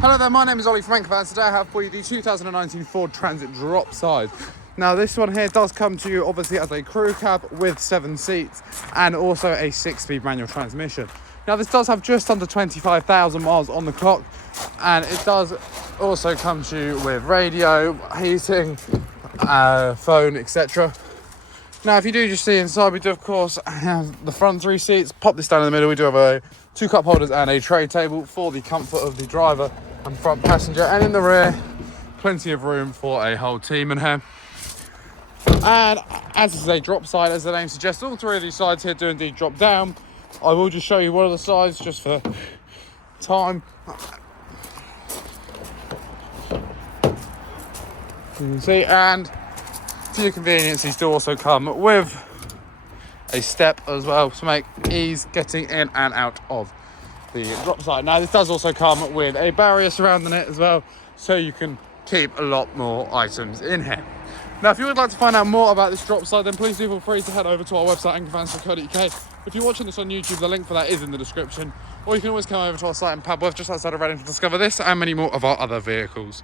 Hello there, my name is Ollie from Anchorvans. Today I have for you the 2019 Ford Transit Dropside. Now this one here does come to you obviously as a crew cab with 7 seats and also a 6-speed manual transmission. Now this does have just under 25,000 miles on the clock, and it does also come to you with radio, heating, phone, etc. Now if you do just see inside, we do of course have the front 3 seats. Pop this down in the middle. We do have 2 cup holders and a tray table for the comfort of the driver and front passenger, and in the rear plenty of room for a whole team in here. And as this is a drop side, as the name suggests, all 3 of these sides here do indeed drop down. I will just show you one of the sides just for time. You can see, and for your convenience, these do also come with a step as well to make ease getting in and out of the drop side. Now this does also come with a barrier surrounding it as well, so you can keep a lot more items in here. Now if you would like to find out more about this drop side, then please do feel free to head over to our website anchorvans.co.uk. If you're watching this on YouTube, the link for that is in the description, or you can always come over to our site in Padworth just outside of Reading to discover this and many more of our other vehicles.